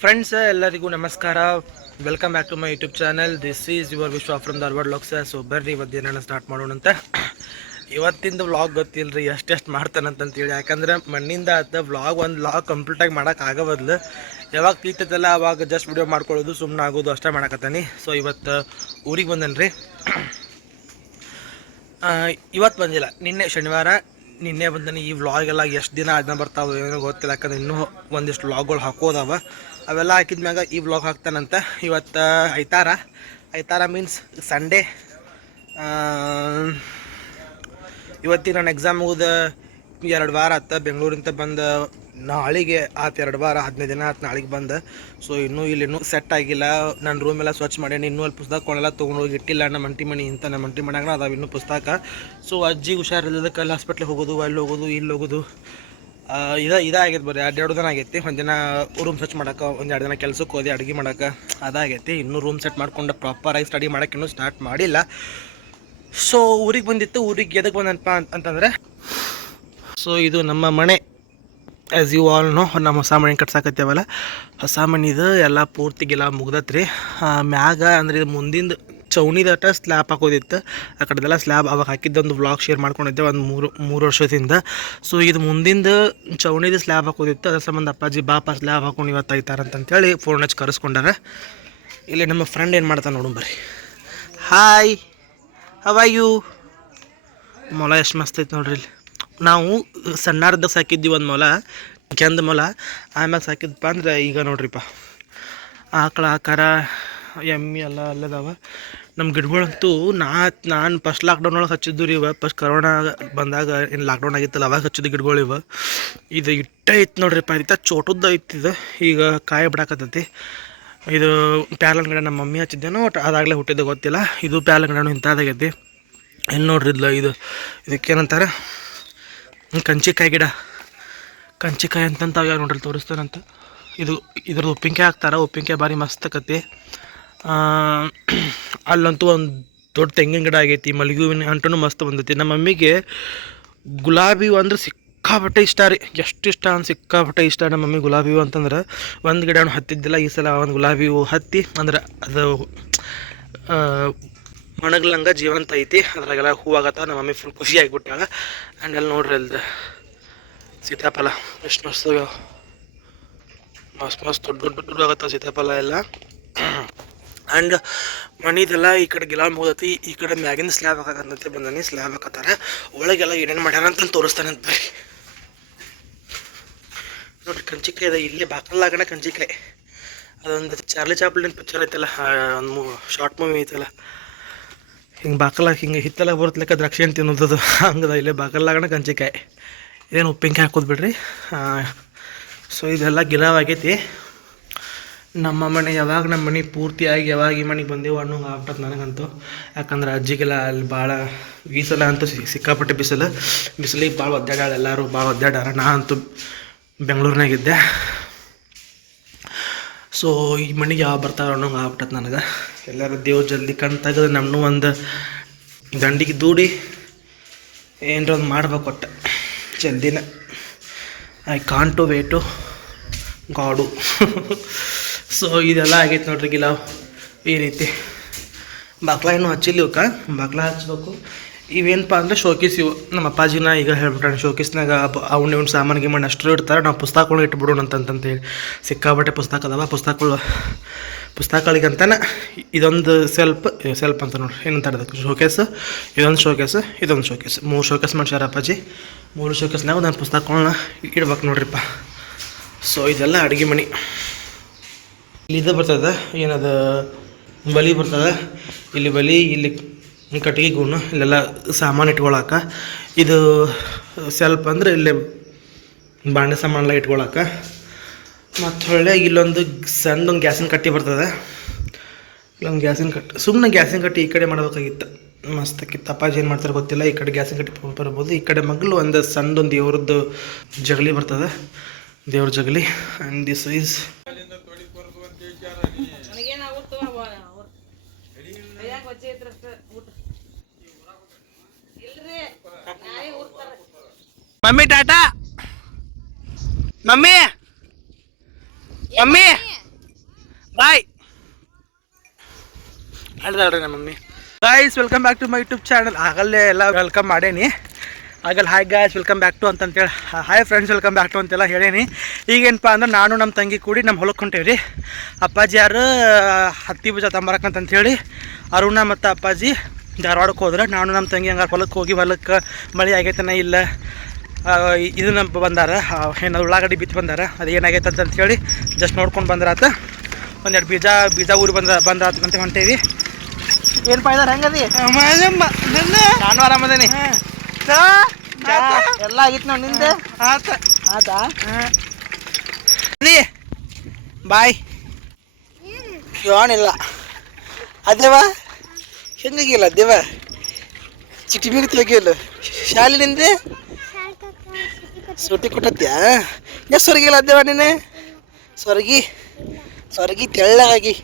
Friends ಎಲ್ಲರಿಗೂ ನಮಸ್ಕಾರ. Welcome back to my YouTube channel. This is your Vishwa from Dharwad vlogs. So ಬರ್ರಿ ಇವತ್ತು ಏನೇನು ಸ್ಟಾರ್ಟ್ ಮಾಡೋಣಂತ. ಇವತ್ತಿಂದು ವ್ಲಾಗ್ ಗೊತ್ತಿಲ್ಲ ರೀ ಎಷ್ಟೆಷ್ಟು ಮಾಡ್ತಾನಂತಂತೇಳಿ. ಯಾಕಂದ್ರೆ ಮಣ್ಣಿಂದ ಆದ ಒಂದು ವ್ಲಾಗ್ ಕಂಪ್ಲೀಟಾಗಿ ಮಾಡೋಕೆ ಆಗೋ ಬದಲು ಯಾವಾಗ ತೀರ್ತೈತಲ್ಲ ಅವಾಗ ಜಸ್ಟ್ ವಿಡಿಯೋ ಮಾಡ್ಕೊಳ್ಳೋದು ಸುಮ್ಮನೆ ಆಗೋದು ಅಷ್ಟೇ ಮಾಡಕತ್ತಾನೆ. ಸೊ ಇವತ್ತು ಊರಿಗೆ ಬಂದನು ರೀ. ಇವತ್ತು ಬಂದಿಲ್ಲ, ನಿನ್ನೆ ಶನಿವಾರ ನಿನ್ನೆ ಬಂದನು. ಈ ವ್ಲಾಗೆಲ್ಲ ಎಷ್ಟು ದಿನ ಅದನ್ನ ಬರ್ತಾವೆ ಏನೋ ಗೊತ್ತಿಲ್ಲ, ಯಾಕಂದ್ರೆ ಇನ್ನೂ ಒಂದಿಷ್ಟು ವ್ಲಾಗ್ಗಳು ಹಾಕೋದವ. ಅವೆಲ್ಲ ಹಾಕಿದ್ಮ್ಯಾಗ ಈ ವ್ಲಾಗ್ ಹಾಕ್ತಾನಂತ. ಇವತ್ತು ಐತಾರ ಮೀನ್ಸ್ ಸಂಡೇ. ಇವತ್ತಿಗೆ ನನ್ನ ಎಕ್ಸಾಮ್ ಮುಗಿದ 2 ವಾರ ಆಯ್ತು. ಬೆಂಗಳೂರಿಂದ ಬಂದು ನಾಳೆಗೆ ಆಯ್ತು 2 ವಾರ, 15 ದಿನ ಆಯ್ತು ನಾಳೆಗೆ ಬಂದು. ಸೊ ಇನ್ನೂ ಸೆಟ್ ಆಗಿಲ್ಲ. ನನ್ನ ರೂಮೆಲ್ಲ ಸ್ವಚ್ಛ ಮಾಡೇನಿ. ಇನ್ನೂ ಅಲ್ಲಿ ಪುಸ್ತಕಗಳೆಲ್ಲ ತೊಗೊಂಡೋಗಿ ಇಟ್ಟಿಲ್ಲ. ನಮ್ಮ ಅಂಟಿ ಮನೆ ಇಂಥ ನಮ್ಮ ಅಂಟಿ ಮನ್ಯಾಗ ಅದಾವೆ ಇನ್ನೂ ಪುಸ್ತಕ. ಸೊ ಅಜ್ಜಿಗೆ ಹುಷಾರಿಲ್ಲದಕ್ಕೆ ಅಲ್ಲಿ ಹಾಸ್ಪಿಟ್ಲಿಗೆ ಹೋಗೋದು, ಅಲ್ಲಿ ಹೋಗೋದು, ಇಲ್ಲಿ ಹೋಗೋದು, ಇದಾಗೈತೆ. ಬರೀ 2 ದಿನ ಆಗೈತಿ. ಒಂದಿನ ರೂಮ್ ಸ್ವಚ್ಛ ಮಾಡೋಕೆ, 1-2 ದಿನ ಕೆಲ್ಸಕ್ಕೆ ಹೋದೆ ಅಡುಗೆ ಮಾಡೋಕೆ, ಅದಾಗೈತಿ. ಇನ್ನೂ ರೂಮ್ ಸೆಟ್ ಮಾಡ್ಕೊಂಡು ಪ್ರಾಪರಾಗಿ ಸ್ಟಡಿ ಮಾಡೋಕೆ ಇನ್ನೂ ಸ್ಟಾರ್ಟ್ ಮಾಡಿಲ್ಲ. ಸೊ ಊರಿಗೆ ಬಂದಿತ್ತು. ಊರಿಗೆ ಎದಕ್ಕೆ ಬಂದನಪ್ಪ ಅಂತಂದರೆ, ಸೊ ಇದು ನಮ್ಮ ಮನೆ. ಆ್ಯಸ್ ಯು ಆಲ್ ನೋ, ನಮ್ಮ ಹೊಸ ಮನೆ ಕಟ್ಸಾಕತ್ತೇವಲ್ಲ, ಹೊಸ ಮನಿದು ಎಲ್ಲ ಪೂರ್ತಿಗೆಲ್ಲ ಮುಗ್ದತ್ರಿ. ಮ್ಯಾಗ ಅಂದರೆ ಇದು ಮುಂದಿಂದು ಚೌಣಿದಟ ಸ್ಲ್ಯಾಬ್ ಹಾಕೋದಿತ್ತು. ಆ ಕಡೆದೆಲ್ಲ ಸ್ಲ್ಯಾಬ್ ಅವಾಗ ಹಾಕಿದ್ದೊಂದು ವ್ಲಾಗ್ ಶೇರ್ ಮಾಡ್ಕೊಂಡಿದ್ದೆ ಒಂದು 3 ವರ್ಷದಿಂದ. ಸೊ ಇದು ಮುಂದಿಂದ ಚೌಣಿದ ಸ್ಲ್ಯಾಬ್ ಹಾಕೋದಿತ್ತು. ಅದ್ರ ಸಂಬಂಧ ಅಪ್ಪಾಜಿ ಬಾಪ ಸ್ಲ್ಯಾಬ್ ಹಾಕೊಂಡು ಇವತ್ತು ಐತಾರಂತಂತೇಳಿ ಫೋನ್ ಹಚ್ಚಿ ಕರೆಸ್ಕೊಂಡಾರ. ಇಲ್ಲಿ ನಮ್ಮ ಫ್ರೆಂಡ್ ಏನು ಮಾಡ್ತಾನೆ ನೋಡು ಬರ್ರಿ. Hi, how are you? ಮೊಲ ಎಷ್ಟು ಮಸ್ತ್ ಐತೆ ನೋಡ್ರಿ. ಇಲ್ಲಿ ನಾವು ಸಣ್ಣಾರ್ದಾಗ ಸಾಕಿದ್ದೀವಿ ಒಂದು ಮೊಲ, ಕೆಂದ ಮೊಲ. ಆಮ್ಯಾಗ ಸಾಕಿದ್ದಪ್ಪ ಅಂದ್ರೆ ಈಗ ನೋಡ್ರಿಪ್ಪ ಆಕಳ ಆಕಾರ ಎಮ್ಮೆ ಎಲ್ಲ ಅಲ್ಲದಾವ. ನಮ್ಮ ಗಿಡಗಳಂತೂ ನಾನು ಫಸ್ಟ್ ಲಾಕ್ಡೌನ್ ಒಳಗೆ ಹಚ್ಚಿದ್ದು ರೀ. ಫಸ್ಟ್ ಕರೋನಾ ಬಂದಾಗ ಏನು ಲಾಕ್ಡೌನ್ ಆಗಿತ್ತಲ್ಲ ಅವಾಗ ಹಚ್ಚಿದ್ದು ಗಿಡಗಳು ಇವ. ಇದು ಇಟ್ಟು ನೋಡ್ರಿಪ್ಪ, ಇತ್ತ ಚೋಟದ್ದು ಐತಿ. ಇದು ಈಗ ಕಾಯಿ ಬಿಡಾಕತ್ತೈತಿ. ಇದು ಪ್ಯಾರ್ಲನ್ ಗಿಡ ನಮ್ಮ ಮಮ್ಮಿ ಹಚ್ಚಿದ್ದೇನೋ, ಅದಾಗಲೇ ಹುಟ್ಟಿದ್ದು ಗೊತ್ತಿಲ್ಲ. ಇದು ಪ್ಯಾರ್ಲನ್ ಗಿಡನೂ ಇಂಥದ್ದಾಗೈತಿ. ಇಲ್ಲಿ ನೋಡ್ರಿ ಇದಕ್ಕೇನಂತಾರೆ, ಕಂಚಿಕಾಯಿ ಗಿಡ. ಕಂಚಿಕಾಯಿ ಅಂತಂತ ಯಾವ ನೋಡ್ರಿ ತೋರಿಸ್ತಾನಂತ. ಇದ್ರದ್ದು ಉಪ್ಪಿನಕಾಯಿ ಹಾಕ್ತಾರೆ. ಉಪ್ಪಿನಕಾಯಿ ಭಾರಿ ಮಸ್ತ್ ಆಕತಿ. ಅಲ್ಲಂತೂ ಒಂದು ದೊಡ್ಡ ತೆಂಗಿನ ಗಿಡ ಆಗೈತಿ. ಮಲ್ಲಿಗೆ ಹೂವಿನ ಅಂಟೂ ಮಸ್ತ್ ಬಂದೈತಿ. ನಮ್ಮ ಮಮ್ಮಿಗೆ ಗುಲಾಬಿ ಹೂವು ಅಂದ್ರೆ ಸಿಕ್ಕಾಪಟ್ಟೆ ಇಷ್ಟ ರೀ. ಎಷ್ಟು ಇಷ್ಟ ಅಂತ ಸಿಕ್ಕಾಪಟ್ಟೆ ಇಷ್ಟ ನಮ್ಮ ಮಮ್ಮಿ ಗುಲಾಬಿ ಹೂವು ಅಂತಂದ್ರೆ. ಒಂದು ಗಿಡ ಹತ್ತಿದ್ದಿಲ್ಲ. ಈ ಸಲ ಒಂದು ಗುಲಾಬಿ ಹೂವು ಹತ್ತಿ ಅಂದ್ರೆ ಅದು ಒಣಗ್ಲಂಗ ಜೀವಂತ ಐತಿ. ಅದ್ರಾಗೆಲ್ಲ ಹೂವಾಗತ್ತ. ನಮ್ಮ ಮಮ್ಮಿ ಫುಲ್ ಖುಷಿ ಆಗಿಬಿಟ್ಟಾಗ. ಆ್ಯಂಡ್ ಅಲ್ಲಿ ನೋಡ್ರಿ ಅಲ್ದ ಸೀತಾಫಲ ಎಷ್ಟು ಮಸ್ತ್ ಆಗ್ಯಾವ. ಮಸ್ತ್ ದೊಡ್ಡ ಆಗತ್ತ ಸೀತಾಫಲ ಎಲ್ಲ. ಆ್ಯಂಡ್ ಮನಿದೆಲ್ಲ ಈ ಕಡೆ ಗಿಲ ಮುಗ್ದೈತಿ. ಈ ಕಡೆ ಮ್ಯಾಗಿನ ಸ್ಲ್ಯಾಬ್ ಹಾಕಂತೆ ಬಂದನಿ. ಸ್ಲ್ಯಾಬ್ ಹಾಕತ್ತಾರೆ. ಒಳಗೆಲ್ಲ ಏನೇನು ಮಾಡ್ಯಾರ ಅಂತ ತೋರಿಸ್ತಾನಂತ ಬರ್ರಿ. ನೋಡ್ರಿ ಕಂಚಿಕಾಯಿ ಇದೆ ಇಲ್ಲೇ ಬಾಕಲ್ಲಾಗಣ ಕಂಚಿಕಾಯಿ. ಅದೊಂದು ಚಾರ್ಲಿ ಚಾಪ್ಲಿನ್ ಪಿಕ್ಚರ್ ಐತಲ್ಲ, ಒಂದು ಶಾರ್ಟ್ ಮೂವಿ ಐತಲ್ಲ, ಹಿಂಗೆ ಬಾಕಲಾಗ ಹಿಂಗೆ ಹಿತ್ತಲಾಗ ಬರ್ತಲಿಕ್ಕ ದ್ರಾಕ್ಷಿ ಅಂತ ತಿನ್ನೋದು ಹಂಗದ. ಇಲ್ಲೇ ಬಾಕಲ್ಲಾಗಣ ಕಂಚಿಕಾಯಿ. ಇದೇನು ಉಪ್ಪಿನಕಾಯಿ ಹಾಕೋದು ಬಿಡ್ರಿ. ಸೊ ಇದೆಲ್ಲ ಗಿಲಾವಾಗೈತಿ. ನಮ್ಮ ಮನೆ ಯಾವಾಗ ನಮ್ಮ ಮನೆ ಪೂರ್ತಿಯಾಗಿ ಯಾವಾಗ ಈ ಮನೆಗೆ ಬಂದೆವು ಅನ್ನೋಂಗೆ ಆಗ್ಬಿಟ್ಟದ ನನಗಂತೂ. ಯಾಕಂದ್ರೆ ಅಜ್ಜಿಗೆಲ್ಲ ಅಲ್ಲಿ ಭಾಳ ಬೀಸಲ್ಲ ಅಂತೂ ಸಿಕ್ಕಾಪಟ್ಟೆ ಬಿಸಿಲಿಗೆ ಭಾಳ ಒದ್ದಾಡ್ಯಾಳ. ಎಲ್ಲರೂ ಭಾಳ ಒದ್ದಾಡ್ಯಾರ. ನಾ ಅಂತೂ ಬೆಂಗಳೂರಿನಾಗಿದ್ದೆ. ಸೊ ಈ ಮನೆಗೆ ಯಾವ ಬರ್ತಾರೋ ಅನ್ನೋಂಗೆ ಆಗ್ಬಿಟ್ಟದ ನನಗೆ. ಎಲ್ಲರೂ ದೇವ್ರು ಜಲ್ದಿ ಕಣ್ ತೆಗೆದು ನಮ್ಮನ್ನೂ ಒಂದು ದಂಡಿಗೆ ದೂಡಿ ಏನರ ಒಂದು ಮಾಡ್ಬೇಕು ಒಟ್ಟು ಜಲ್ದಿನ. ಐ ಕಾಂಟ್ ಟು ವೇಟು ಗಾಡು. ಸೊ ಇದೆಲ್ಲ ಆಗೈತೆ ನೋಡ್ರಿ ಗಿಲಾವ್ ಈ ರೀತಿ. ಬಾಕ್ಲ ಇನ್ನೂ ಹಚ್ಚಿಲ್ಲ ಇವಕ್ಕೆ. ಬಾಕ್ಲ ಹಚ್ಬೇಕು. ಇವೇನಪ್ಪ ಅಂದರೆ ಶೋಕೀಸ್ ಇವು. ನಮ್ಮ ಅಪ್ಪಾಜಿನ ಈಗ ಹೇಳ್ಬಿಟ್ಟಾನೆ ಶೋಕೀಸ್ನಾಗ ಅವ್ನ ಸಾಮಾನು ಗೀಮಾನು ಅಷ್ಟರು ಇಡ್ತಾರೆ. ನಾವು ಪುಸ್ತಕಗಳು ಇಟ್ಬಿಡೋಣ ಅಂತಂತೇಳಿ. ಸಿಕ್ಕಾಬಟ್ಟೆ ಪುಸ್ತಕ ಅದಾವ. ಪುಸ್ತಕಗಳಿಗಂತಾನೆ ಇದೊಂದು ಸೆಲ್ಪ್ ಅಂತ ನೋಡ್ರಿ. ಏನಂತಾರೆ ಅದಕ್ಕೆ ಶೋಕೇಸ್. ಇದೊಂದು ಶೋಕೇಸ್, ಇದೊಂದು ಶೋಕೇಸ್. 3 ಶೋಕೇಸ್ ಮಾಡ್ಸ್ಯಾರ ಅಪ್ಪಾಜಿ. 3 ಶೋಕೇಸ್ನಾಗ ನಾನು ಪುಸ್ತಕಗಳನ್ನ ಇಡ್ಬೇಕು ನೋಡ್ರಿಪ್ಪ. ಸೊ ಇದೆಲ್ಲ ಅಡುಗೆ ಮನೆ. ಇದು ಬರ್ತದೆ ಏನದು ಬಲಿ ಬರ್ತದೆ. ಇಲ್ಲಿ ಬಲಿ, ಇಲ್ಲಿ ಕಟ್ಟಿಗೆ ಗೂನು, ಇಲ್ಲೆಲ್ಲ ಸಾಮಾನು ಇಟ್ಕೊಳಕ್ಕೆ. ಇದು ಸೆಲ್ಪ್ ಅಂದರೆ ಇಲ್ಲಿ ಬಾಂಡೆ ಸಾಮಾನೆಲ್ಲ ಇಟ್ಕೊಳಕ್ಕೆ. ಮತ್ತು ಹೊಳ್ಳೆ ಇಲ್ಲೊಂದು ಸಣ್ಣದೊಂದು ಗ್ಯಾಸಿನ ಕಟ್ಟಿ ಬರ್ತದೆ. ಇಲ್ಲೊಂದು ಗ್ಯಾಸಿನ ಕಟ್ಟಿ, ಸುಮ್ಮನೆ ಗ್ಯಾಸಿನ ಕಟ್ಟಿ ಈ ಕಡೆ ಮಾಡಬೇಕಾಗಿತ್ತು. ಮಸ್ತಕ್ಕಿತ್ತು. ಅಪ್ಪಾಜಿ ಏನು ಮಾಡ್ತಾರೆ ಗೊತ್ತಿಲ್ಲ. ಈ ಕಡೆ ಗ್ಯಾಸಿನ ಕಟ್ಟಿ ಬರ್ಬೋದು. ಈ ಕಡೆ ಮಗ್ಳು ಒಂದು ಸಣ್ಣದೊಂದು ದೇವ್ರದ್ದು ಜಗಲಿ ಬರ್ತದೆ, ದೇವ್ರ ಜಗಲಿ. And this is mummy tata. Mummy bye ಹೇಳ್ರಿ ನಮ್ಮ mummy. Guys welcome back to my YouTube channel. ಆಗಲ್ಲೇ ಎಲ್ಲ ವೆಲ್ಕಮ್ ಮಾಡೇನಿ. ಆಗಲ್ಲ hi guys welcome back to ಅಂತೇಳಿ hi friends welcome back to ಅಂತೆಲ್ಲ ಹೇಳೇನಿ. ಈಗೇನಪ್ಪ ಅಂದ್ರೆ ನಾನು ನಮ್ಮ ತಂಗಿ ಕೂಡಿ ನಮ್ಮ ಹೊಲಕ್ಕೆ ಹೊಂಟೇವಿ ರೀ. ಅಪ್ಪಾಜಿ ಯಾರು ಹತ್ತಿ ಬೀಜ ತಂಬರಕ್ಕಂತಂಥೇಳಿ ಅರುಣ ಮತ್ತು ಅಪ್ಪಾಜಿ ಧಾರವಾಡಕ್ಕೆ ಹೋದ್ರೆ, ನಾನು ನಮ್ಮ ತಂಗಿ ಹಂಗಾರೆ ಹೊಲಕ್ಕೆ ಹೋಗಿ ಹೊಲಕ್ಕೆ ಮಳೆ ಆಗೈತನ ಇಲ್ಲ ಇದನ್ನ ಬಂದಾರ ಏನಾದ್ರು ಉಳ್ಳಾಗಡ್ಡಿ ಬಿತ್ತು ಬಂದಾರ, ಅದು ಏನಾಗೈತೆ ಅಂತಂಥೇಳಿ ಜಸ್ಟ್ ನೋಡ್ಕೊಂಡು ಬಂದ್ರಾತ. ಒಂದೆರಡು ಬೀಜ ಊರು ಬಂದ್ರಾತ ಅಂತ ಹೊಂಟೇವಿ. ಏನಪ್ಪ ಇದಾರೆ ಹೆಂಗದಿ? ನಾನು ಆರಾಮದೇನಿ. ಎಲ್ಲ ಆಗಿತ್ತು ನೋಡಿ ನಿಂದೆ ಆತಾ ಬಾಯ್ ಏನಿಲ್ಲ ಅದೇವ ಹೆಂಗಾಗಿಲ್ಲ ಅದೇವ ಚಿಟಿ ಮೀರಿ ತೆಗಿಲ್ಲ ಶಾಲಿನಿಂದೆ ಸೂಟಿ ಕೊಟ್ಟತ್ಯಾ? ಎಷ್ಟು ಸ್ವರ್ಗಿಲ್ಲ ಅದೇವ ನೀನೆ ಸ್ವರ್ಗಿ ತೆಳ್ಳಗಾಗಿ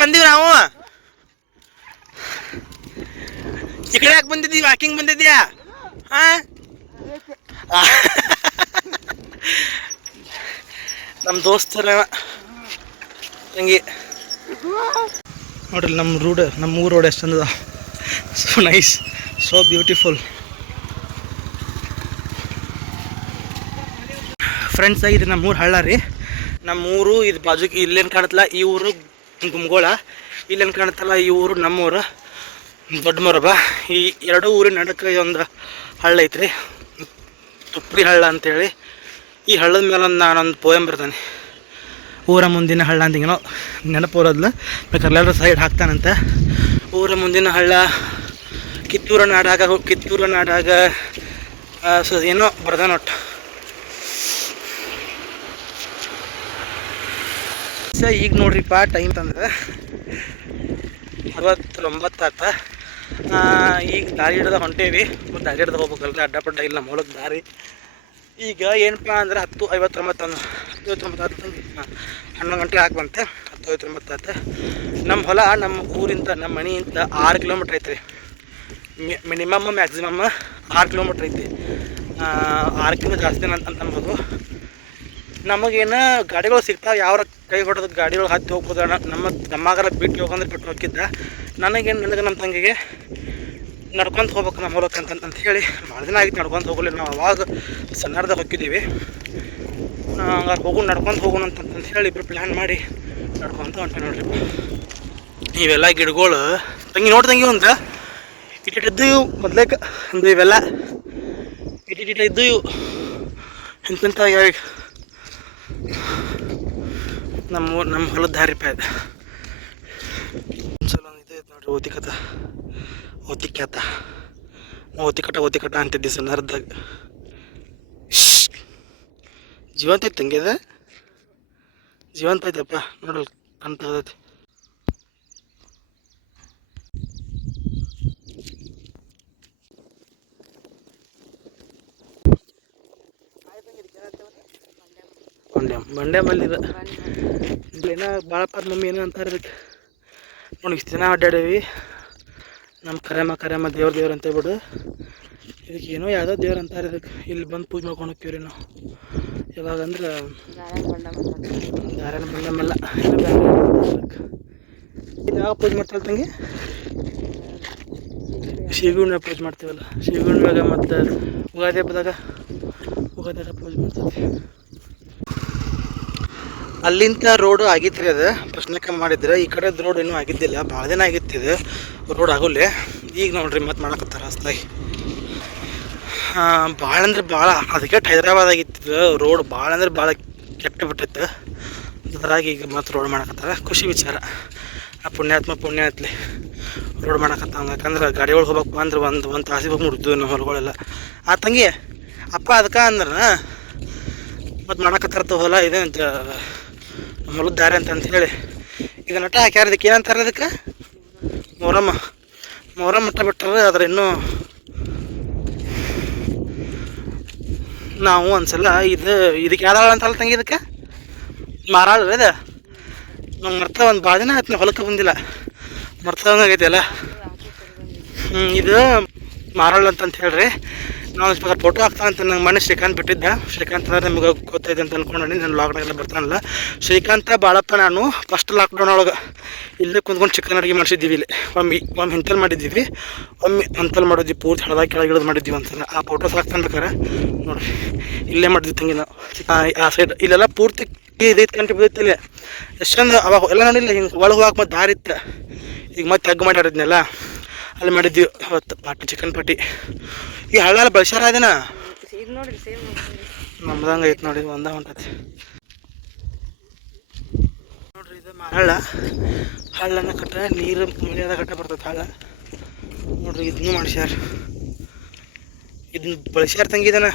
ಬಂದೀವಿ ನಾವು. ಈ ಕಡೆ ಯಾಕೆ ಬಂದಿದ್ದೀವಿ? ವಾಕಿಂಗ್ ಬಂದಿದ್ಯಾ? ಹಾಂ ನಮ್ಮ ದೋಸ್ತರ ಹಂಗೆ ನೋಡ್ರಿ ನಮ್ಮ ಊರು ರೋಡ್ ಎಷ್ಟು ಚಂದದ. So nice, so beautiful. Friends ಇದು ನಮ್ಮೂರು ಹಳ್ಳ ರೀ. ನಮ್ಮೂರು ಇದು ಬಾಜುಗೆ ಇಲ್ಲೇನು ಕಾಣತ್ತಲ್ಲ ಈ ಊರು ಗುಮ್ಗೋಳ, ಇಲ್ಲೇನು ಕಾಣುತ್ತಲ್ಲ ಈ ಊರು ನಮ್ಮೂರು ದೊಡ್ಡ ಮೊರಬ. ಈ ಎರಡು ಊರಿನ ನಡಕ್ಕೆ ಒಂದು ಹಳ್ಳ ಐತ್ರಿ, ತುಪ್ಪರಿ ಹಳ್ಳ ಅಂತೇಳಿ. ಈ ಹಳ್ಳದ ಮೇಲೆ ನಾನೊಂದು ಪೋಯಮ್ ಬರ್ತಾನೆ, ಊರ ಮುಂದಿನ ಹಳ್ಳ ಅಂತ ಏನೋ ನೆನಪು ಬರೋದಿಲ್ಲ, ಬೇಕಾದ್ರೆ ಎಲ್ಲರೂ ಸೈಡ್ ಹಾಕ್ತಾನಂತೆ. ಊರ ಮುಂದಿನ ಹಳ್ಳ ಕಿತ್ತೂರ ನಾಡಾಗ ಸೊ ಏನೋ ಬರ್ದಾನ ಒಟ್ಟು. ಈಗ ನೋಡ್ರಿಪ್ಪ ಟೈಮ್ ತಂದ್ರೆ 69 ಆತ. ಈಗ ದಾರಿ ಹಿಡ್ದ ಹೊಂಟೇವಿ, ಮತ್ತು ದಾರಿ ಹಿಡ್ದು ಹೋಗ್ಬೇಕಲ್ರಿ, ಅಡ್ಡಪಡ್ಡ ಇಲ್ಲ ನಮ್ಮ ಹೊಲಕ್ಕೆ ದಾರಿ. ಈಗ ಏನಪ್ಪ ಅಂದ್ರೆ 10:59 11 ಗಂಟೆ ಬಂತೆ. 10:59 ಆತ. ನಮ್ಮ ಹೊಲ ನಮ್ಮ ಊರಿಂದ ನಮ್ಮ ಮನೆಯಿಂದ 6 ಕಿಲೋಮೀಟ್ರ್ ಐತ್ರಿ. ಮಿನಿಮಮ್ ಮ್ಯಾಕ್ಸಿಮಮ್ 6 ಕಿಲೋಮೀಟ್ರ್ ಐತಿ. 6ಕ್ಕಿಂತ ಜಾಸ್ತಿ ಅಂತ ಅನ್ಬೋದು. ನಮಗೇನು ಗಾಡಿಗಳು ಸಿಗ್ತಾವೆ, ಯಾವ ಕೈ ಹೊಡೆದ ಗಾಡಿಗಳು ಹತ್ತಿ ಹೋಗ್ಬೋದು. ನಮ್ಮಗಾರ ಬಿಟ್ಟು ಹೋಗಂದ್ರೆ ಬಿಟ್ಟು ಹೋಗಿದ್ದ. ನನಗೆ ನಮ್ಮ ತಂಗಿಗೆ ನಡ್ಕೊತ ಹೋಗ್ಬೇಕು ನಮ್ಮ ಹೊಲಕ್ಕೆ ಅಂತ ಹೇಳಿ ಭಾಳ ದಿನ ಆಗಿತ್ತು ನಡ್ಕೊತ ಹೋಗಲಿ. ನಾವು ಅವಾಗ ಸಣ್ಣದಾಗ ಹೋಗಿದ್ದೀವಿ. ಹಂಗಾರೆ ನಡ್ಕೊತ ಹೋಗೋಣ ಅಂತಂತ ಹೇಳಿ ಇಬ್ಬರು ಪ್ಲ್ಯಾನ್ ಮಾಡಿ ನಡ್ಕೊತ ಹೊಂಟೆ ನೋಡ್ರಿ. ಇವೆಲ್ಲ ಗಿಡಗಳು ತಂಗಿ ತಂಗಿ ಒಂದು ಇಟ್ಟಿದ್ದು ಇವು ಮೊದ್ಲೇಕ ಒಂದು ಇವೆಲ್ಲ ಇಟ್ಟಿದ್ದು ಇವು ಎಂತೆಂಥ ಈಗ ನಮ್ಮ ಹೊಲದ ದಾರಿ ಪಾಯದ ಒಂದ್ಸಲ ಇದೆ ನೋಡ್ರಿ. ಓತಿಕಟ ಅಂತಿದ್ದಿ ಸಣ್ಣದಾಗ. ಜೀವಂತ ಐತೆ ತಂಗಿ, ಅದ ಜೀವಂತ ಐತಪ್ಪ ನೋಡಲ್ ಅಂತ ಹೋದೈತಿ. ಬಂಡೆ ಮಲ್ಲಿ ಏನೋ ಭಾಳಪ್ಪ ಮಮ್ಮಿ ಏನೋ ಅಂತಾರೆ ಇದಕ್ಕೆ. ನೋಡಿ ಇಷ್ಟು ದಿನ ಅಡ್ಡಾಡೇವಿ. ನಮ್ಮ ಕರೆಮ್ಮ ದೇವ್ರು ಅಂತ ಹೇಳ್ಬಿಡು. ಇದಕ್ಕೆ ಏನೋ ಯಾವುದೋ ದೇವ್ರು ಅಂತಾರೆ ಇದಕ್ಕೆ. ಇಲ್ಲಿ ಬಂದು ಪೂಜೆ ಮಾಡ್ಕೊಂಡು ಹೋಗ್ತೀವಿ ರೀ ನಾವು. ಯಾವಾಗಂದ್ರೆ ದಾರ್ಯಾನ ಬಂಡಮಲ್ಲ ಇದು ಯಾವಾಗ ಪೂಜೆ ಮಾಡ್ತೀವಲ್ಲ ತಂಗಿ? ಶಿವಗುಣ್ಣ ಪೂಜೆ ಮಾಡ್ತೀವಲ್ಲ, ಶಿವಗುಣ್ಣಿವಾಗ ಮತ್ತು ಉಗಾದಿ ಹಬ್ಬದಾಗ ಪೂಜೆ ಮಾಡ್ತೀವಿ. ಅಲ್ಲಿಂದ ರೋಡು ಆಗಿತ್ತು ರೀ, ಅದು ಪ್ರಶ್ನೆ ಮಾಡಿದ್ರೆ. ಈ ಕಡೆದು ರೋಡ್ ಇನ್ನೂ ಆಗಿದ್ದಿಲ್ಲ, ಭಾಳ ದಿನ ಆಗಿತ್ತಿದೆ ರೋಡ್ ಆಗೋಲ್ಲ. ಈಗ ನೋಡ್ರಿ ಮತ್ತೆ ಮಾಡಕತ್ತಾರ ಹೊಸ್ದಾಗಿ. ಭಾಳ ಅಂದ್ರೆ ಭಾಳ ಅದಕ್ಕೆ ಹೈದ್ರಾಬಾದ್ ಆಗಿತ್ತು ರೋಡ್. ಭಾಳ ಅಂದ್ರೆ ಭಾಳ ಕೆಟ್ಟು ಬಿಟ್ಟಿತ್ತು. ಅದ್ರಾಗ ಈಗ ಮತ್ತೆ ರೋಡ್ ಮಾಡಕತ್ತಾರ. ಖುಷಿ ವಿಚಾರ. ಆ ಪುಣ್ಯಾತ್ಲಿ ರೋಡ್ ಮಾಡಕತ್ತಾವ. ಯಾಕಂದ್ರೆ ಗಾಡಿಗಳು ಹೋಗ್ಬೇಕು ಅಂದ್ರೆ ಒಂದು ತಾಸಿಗೆ ಹೋಗಿ ಮುಡ್ದು ನಮ್ಮ ಹೊಲಗಳೆಲ್ಲ. ಆ ತಂಗಿ ಅಪ್ಪ ಅದಕ್ಕೆ ಅಂದ್ರೆ ಮತ್ತು ಮಾಡಕತ್ತಾರತ್ತ ಹೊಲ ಇದೆ ಅಂತ ನಮ್ಮ ಹೊಲದ ದಾರಿ ಅಂತ ಹೇಳಿ ಈಗ ನಟ ಹಾಕ್ಯಾರ. ಅದಕ್ಕೆ ಏನಂತಾರೆ ಅದಕ್ಕೆ? ಮೊಹರಂ ಮಟ್ಟ ಬಿಟ್ಟಾರೆ. ಆದ್ರೆ ಇನ್ನೂ ನಾವು ಒಂದ್ಸಲ ಇದಕ್ಕೆ ಯಾವ್ದಾಳ ಅಂತಲ್ಲ ತಂಗಿ, ಇದಕ್ಕೆ ಮಾರಾಳ ಇದೆ. ನಂಗೆ ಒಂದು ಭಾಳ ದಿನ ಆಯ್ತು, ಹೊಲಕ್ಕೆ ಬಂದಿಲ್ಲ, ಮರ್ತಂಗಾಗೈತಿ ಅಲ್ಲ. ಇದು ಮಾರಾಳ ಅಂತ ಹೇಳ್ರಿ. ನಾವು ಇವಾಗ ಫೋಟೋ ಹಾಕ್ತಾನೆ ಅಂತ ನಂಗೆ ಮನೆ ಶ್ರೀಕಾಂತ್ ಬಿಟ್ಟಿದ್ದ. ಶ್ರೀಕಾಂತ್ ಅಂದ್ರೆ ನಿಮ್ಗೆ ಗೊತ್ತೈತೆ ಅಂತ ಅಂದ್ಕೊಂಡಿ, ನಾನು ಲಾಕ್ಡೌನೆಲ್ಲ ಬರ್ತಾನಲ್ಲ. ಶ್ರೀಕಾಂತ ಭಾಳಪ್ಪ ನಾನು ಫಸ್ಟ್ ಲಾಕ್ಡೌನ್ ಒಳಗೆ ಇಲ್ಲೇ ಕುಂತ್ಕೊಂಡು ಚಿಕನ್ ಅಡುಗೆ ಮಾಡಿಸಿದ್ದೀವಿ. ಇಲ್ಲಿ ಒಮ್ಮೆ ಹಿಂತಲ್ಲಿ ಮಾಡಿದ್ದೀವಿ, ಒಮ್ಮೆ ಅಂತಲ್ಲಿ ಮಾಡಿದ್ವಿ. ಪೂರ್ತಿ ಹಳದಾಗ ಕೆಳಗೆ ಇಳಿದು ಮಾಡಿದ್ದೀವಿ ಒಂದ್ಸಲ. ಆ ಫೋಟೋಸ್ ಹಾಕ್ತಾನೆ ಬೇಕಾರೆ ನೋಡಿರಿ, ಇಲ್ಲೇ ಮಾಡಿದ್ವಿ ತಂಗಿ ನಾವು. ಆ ಸೈಡ್ ಇಲ್ಲೆಲ್ಲ ಪೂರ್ತಿ 5 ಗಂಟೆ ಬಿದ್ದೈತಿಲ್ಲ. ಎಷ್ಟೊಂದು ಅವಾಗ ಎಲ್ಲ ನೋಡಿಲ್ಲ, ಹಿಂಗೆ ಒಳಗೆ ಹೋಗಕ್ಕೆ ಮತ್ತೆ ದಾರಿ ಇತ್ತು. ಈಗ ಮತ್ತೆ ಹಗ್ಗ ಮಾಡಿದ್ನೆಲ್ಲ ಅಲ್ಲಿ ಮಾಡಿದ್ವಿ ಅವತ್ತು ಪಾಟಿ, ಚಿಕನ್ ಪಾಟಿ. ಈ ಹಳ್ಳ ಬಳಸ್ಯಾರ ಅದೇನ ನಮ್ದಂಗೆ ಐತೆ ನೋಡಿ, ಒಂದ ಹೊಂಟತಿ ನೋಡ್ರಿ. ಇದು ಹಳ್ಳನ ಕಟ್ಟ ನೀರು ಮಳೆಯಾದ ಕಟ್ಟ ಬರ್ತೈತೆ ಹಳ್ಳ ನೋಡ್ರಿ. ಇದನ್ನು ಮಾಡಿಸ್ಯಾರ, ಇದನ್ನ ಬಳಸ್ಯಾರ ತಂಗಿ. ಇದನ್ನ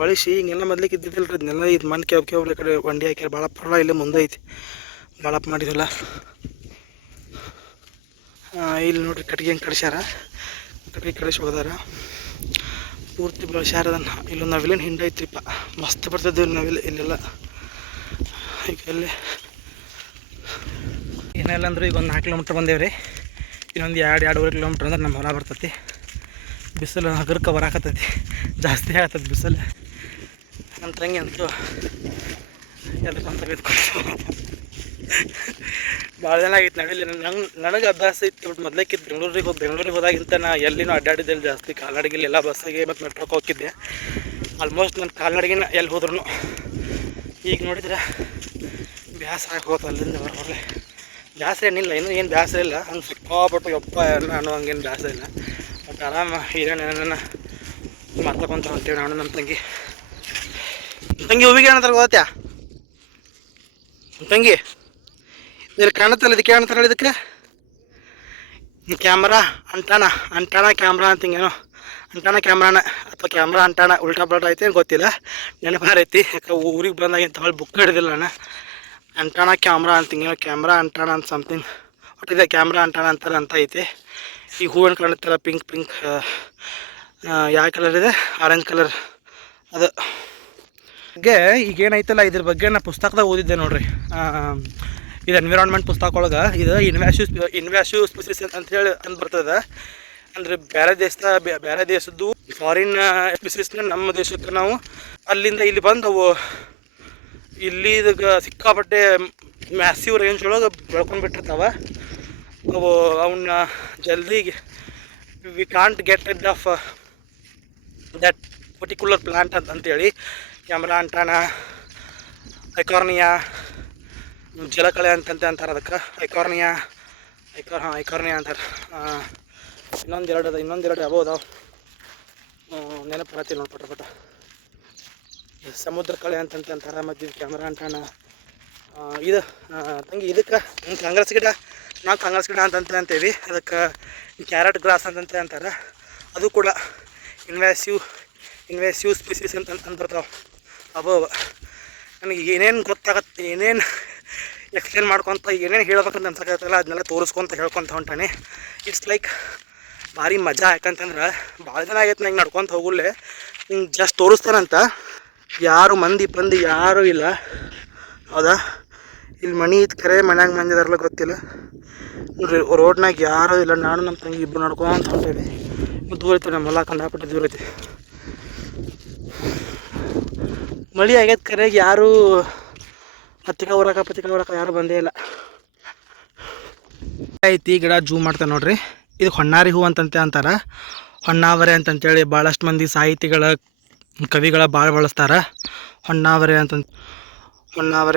ಬಳಸಿ ಹಿಂಗೆಲ್ಲ ಮೊದ್ಲಿಕ್ಕೆ ಇದ್ದಿದ್ದಿಲ್ಲ ರೀ. ಇದನ್ನೆಲ್ಲ ಇದು ಮಣ್ಣು ಕೆಬ್ಬ ಕಡೆ ವಂಡಿ ಹಾಕ್ಯಾರ. ಭಾಳಪ್ಪ ಇಲ್ಲೇ ಮುಂದೆ ಐತಿ, ಭಾಳಪ್ಪ ಮಾಡಿರಲ್ಲ. ಇಲ್ಲಿ ನೋಡ್ರಿ ಕಟ್ಗೆ ಹೆಂಗೆ ಕಡಿಸ್ಯಾರ, ಕಟ್ಗೆ ಕಡಿಸಿ ಹೋದಾರ ಪೂರ್ತಿ ಬಳಸ್ಯಾರ ಅದನ್ನು. ಇಲ್ಲೊಂದು ನವಿಲಿನ ಹಿಂಡ ಐತ್ರಿಪ್ಪ, ಮಸ್ತ್ ಬರ್ತದೆ ನವಿಲು ಇಲ್ಲೆಲ್ಲ. ಈಗ ಅಲ್ಲಿ ಏನೆಲ್ಲ ಅಂದ್ರೆ ಈಗ ಒಂದು 4 ಕಿಲೋಮೀಟ್ರ್ ಬಂದೇವ್ರಿ. ಇನ್ನೊಂದು 2-2.5 ಕಿಲೋಮೀಟ್ರ್ ಅಂದ್ರೆ ನಮ್ಮ ಹೊಲ ಬರ್ತೈತಿ. ಬಿಸಿಲು ಹಗರ್ಕ ಬರಾಕತ್ತೈತಿ, ಜಾಸ್ತಿ ಆಗತ್ತೈತಿ ಬಿಸಿಲು. ನನ್ನ ತಂಗಿ ಅಂತೂ ಎದಕ್ಕಂತ ಬಿದ್ಕೊಂಡು ಭಾಳ ಜನ ಆಗಿತ್ತು ನಡೀಲಿ. ನನಗೆ ಅಭ್ಯಾಸ ಇತ್ತು ಬಟ್ ಮೊದಲೇಕಿತ್ತು. ಬೆಂಗಳೂರಿಗೆ ಹೋದಾಗಿಂತ ನಾ ಎಲ್ಲಿನೂ ಅಡ್ಡಾಡಿದ್ದಿಲ್ಲ ಜಾಸ್ತಿ. ಕಾಲ್ನಡಿಗೆಲಿ ಎಲ್ಲ ಬಸ್ಸಿಗೆ ಮತ್ತು ಮೆಟ್ರೋಕ್ಕೆ ಹೋಗಿದ್ದೆ. ಆಲ್ಮೋಸ್ಟ್ ನನ್ನ ಕಾಲ್ನಡಿಗೆನ ಎಲ್ಲಿ ಹೋದ್ರೂ. ಈಗ ನೋಡಿದ್ರೆ ಬ್ಯಾಸರ ಆಗಿ ಹೋಗ್ತು ಅಲ್ಲಿಂದ ಬರೋಲ್ಲ. ಬ್ಯಾಸರ ಏನಿಲ್ಲ, ಇನ್ನೂ ಏನು ಬ್ಯಾಸರ ಇಲ್ಲ. ಹಂಗೆ ಸಿಕ್ಕಾಬಿಟ್ಟು ಯಪ್ಪ ನಾನು ಹಂಗೇನು ಬ್ಯಾಸರ ಇಲ್ಲ. ಬಟ್ ಆರಾಮ ಏನೇನ ಮಾತಾಡ್ಕೊಂತ ಹೊಂಟೇವಿ ನಾನು ನಮ್ಮ ತಂಗಿ. ಹೂವಿಗೆ ಏನಂತಾರೆ ಗೊತ್ತಾ ತಂಗಿ? ಇಲ್ಲಿ ಕಾಣುತ್ತಲ್ಲ, ಇದಕ್ಕೆ ಏನಂತಾರೆ ಇದಕ್ಕೆ? Camera ಅಂಟಾಣ camera ಅಂತಿಂಗೇನೋ. ಅಂಟಾಣ ಕ್ಯಾಮ್ರಾನ ಅಥವಾ ಕ್ಯಾಮ್ರಾ ಅಂಟಾಣ ಉಲ್ಟಾ ಪಲ್ಟಾ ಐತೆ ಗೊತ್ತಿಲ್ಲ, ನೆನಪಾರ ಐತಿ. ಯಾಕೆ ಊರಿಗೆ ಬಂದಾಗಿಂತ ಹೊಳ್ಳಿ ಬುಕ್ ಹಿಡಿದಿಲ್ಲ ನಾನು. ಅಂಟಾಣ ಕ್ಯಾಮ್ರಾ ಅಂತಿಂಗೇನೋ, ಕ್ಯಾಮ್ರಾ ಅಂಟಾಣ ಅಂತ ಸಮಥಿಂಗ್ ಒಟ್ಟಿದೆ. ಕ್ಯಾಮ್ರಾ ಅಂಟಾಣ ಅಂತಾರೆ ಅಂತ ಐತಿ. ಈ ಹೂವನ್ನು ಕಾಣುತ್ತಲ್ಲ ಪಿಂಕ್ ಯಾವ ಕಲರ್ ಇದೆ? Orange colour. ಅದು ಈಗೇನೈತಲ್ಲ ಇದ್ರ ಬಗ್ಗೆ ನಾನು ಪುಸ್ತಕದಾಗ ಓದಿದ್ದೆ ನೋಡ್ರಿ. ಇದು ಎನ್ವಿರಾನ್ಮೆಂಟ್ ಪುಸ್ತಕ ಒಳಗೆ ಇದು ಇನ್ವ್ಯಾಸಿವ್ ಸ್ಪೀಸೀಸ್ ಅಂತೇಳಿ ಅಂತ ಬರ್ತದೆ. ಅಂದರೆ ಬೇರೆ ದೇಶದ್ದು ಫಾರಿನ್ ಸ್ಪೀಸೀಸ್ನ ನಮ್ಮ ದೇಶಕ್ಕೆ ನಾವು ಅಲ್ಲಿಂದ ಇಲ್ಲಿ ಬಂದು ಅವು ಇಲ್ಲಿ ಇದಕ್ಕೆ ಸಿಕ್ಕಾಪಟ್ಟೆ ಮ್ಯಾಸಿವ್ ರೇಂಜ್ ಒಳಗೆ ಬೆಳ್ಕೊಂಡ್ಬಿಟ್ಟಿರ್ತಾವೆ. ಅವು ಅವನ್ನ ಜಲ್ದಿ we can't get rid of that particular plant ಅಂತೇಳಿ ಕ್ಯಾಮ್ರಾ ಅಂಟಾಣ, ಐಕಾರ್ನಿಯಾ, ಜಲಕಳೆ ಅಂತಂತೆ ಅಂತಾರೆ ಅದಕ್ಕೆ. ಐಕಾರ್ನಿಯಾ ಅಂತಾರೆ. ಇನ್ನೊಂದೆರಡು ಯಾವೋ ಅದಾವೆ, ನೆನಪು ಬರತ್ತಿಲ್ಲ ನೋಡಿ ಪಟ. ಸಮುದ್ರ ಕಳೆ ಅಂತಂತೆ ಅಂತಾರೆ. ಮತ್ತು ಕ್ಯಾಮ್ರಾ ಅಂಟಾಣ ಇದು ತಂಗಿ. ಇದಕ್ಕೆ ಕಾಂಗ್ರೆಸ್ ಗಿಡ, ನಾವು ಕಾಂಗ್ರೆಸ್ ಗಿಡ ಅಂತೇವಿ. ಅದಕ್ಕೆ ಕ್ಯಾರೆಟ್ ಗ್ರಾಸ್ ಅಂತಂತೆ ಅಂತಾರೆ. ಅದು ಕೂಡ ಇನ್ವ್ಯಾಸಿವ್ ಸ್ಪೀಸೀಸ್ ಅಂತ ಬರ್ತಾವೆ. ಅವು ನನಗೆ ಏನೇನು ಗೊತ್ತಾಗತ್ತೆ, ಏನೇನು ಎಕ್ಸ್ಪ್ಲೇನ್ ಮಾಡ್ಕೊತ, ಏನೇನು ಹೇಳ್ಬೇಕಂತ ಅನ್ಸಕತ್ತಲ್ಲ ಅದನ್ನೆಲ್ಲ ತೋರಿಸ್ಕೊತ ಹೇಳ್ಕೊತ ಹೊಂಟಾನೆ. ಇಟ್ಸ್ ಲೈಕ್ ಭಾರಿ ಮಜಾ. ಯಾಕಂತಂದ್ರೆ ಭಾಳ ಜನ ಆಗೈತೆ ನಂಗೆ ನಡ್ಕೊತ ಹೋಗಲ್ಲೇ ಹಿಂಗೆ ಜಸ್ಟ್ ತೋರಿಸ್ತಾನಂತ. ಯಾರು ಮಂದಿ ಯಾರೂ ಇಲ್ಲ. ಹೌದಾ? ಇಲ್ಲಿ ಮನೆ ಇತ್ತು ಕರೆ, ಮನ್ಯಾಗ ಮಂದಿದಾರಲ್ಲ ಗೊತ್ತಿಲ್ಲ ನೋಡ್ರಿ. ರೋಡ್ನಾಗ ಯಾರೂ ಇಲ್ಲ. ನಾನು ನಮ್ಮ ತಂಗಿ ಇಬ್ಬರು ನಡ್ಕೊಂತ ಹೊಂಟೇವಿ. ದೂರ ಐತೆ ನಮ್ಮ ಹೊಲ, ಕಂಡಾಪಟ್ಟೆ ದೂರ ಐತಿ. ಮಳೆ ಆಗೈತೆ ಕರೆಗೆ, ಯಾರೂ ಪತ್ರಿಕಾ ಹೊರಕ ಯಾರು ಬಂದೇ ಇಲ್ಲ. ಐತಿ ಗಿಡ ಜೂಮ್ ಮಾಡ್ತಾರೆ ನೋಡ್ರಿ. ಇದು ಹೊನ್ನಾರಿ ಹೂ ಅಂತಂತೆ ಅಂತಾರೆ, ಹೊನ್ನಾವರೆ ಅಂತಂತೇಳಿ. ಭಾಳಷ್ಟು ಮಂದಿ ಸಾಹಿತಿಗಳ ಕವಿಗಳ ಭಾಳ ಬಳಸ್ತಾರೆ ಹೊನ್ನಾವರೆ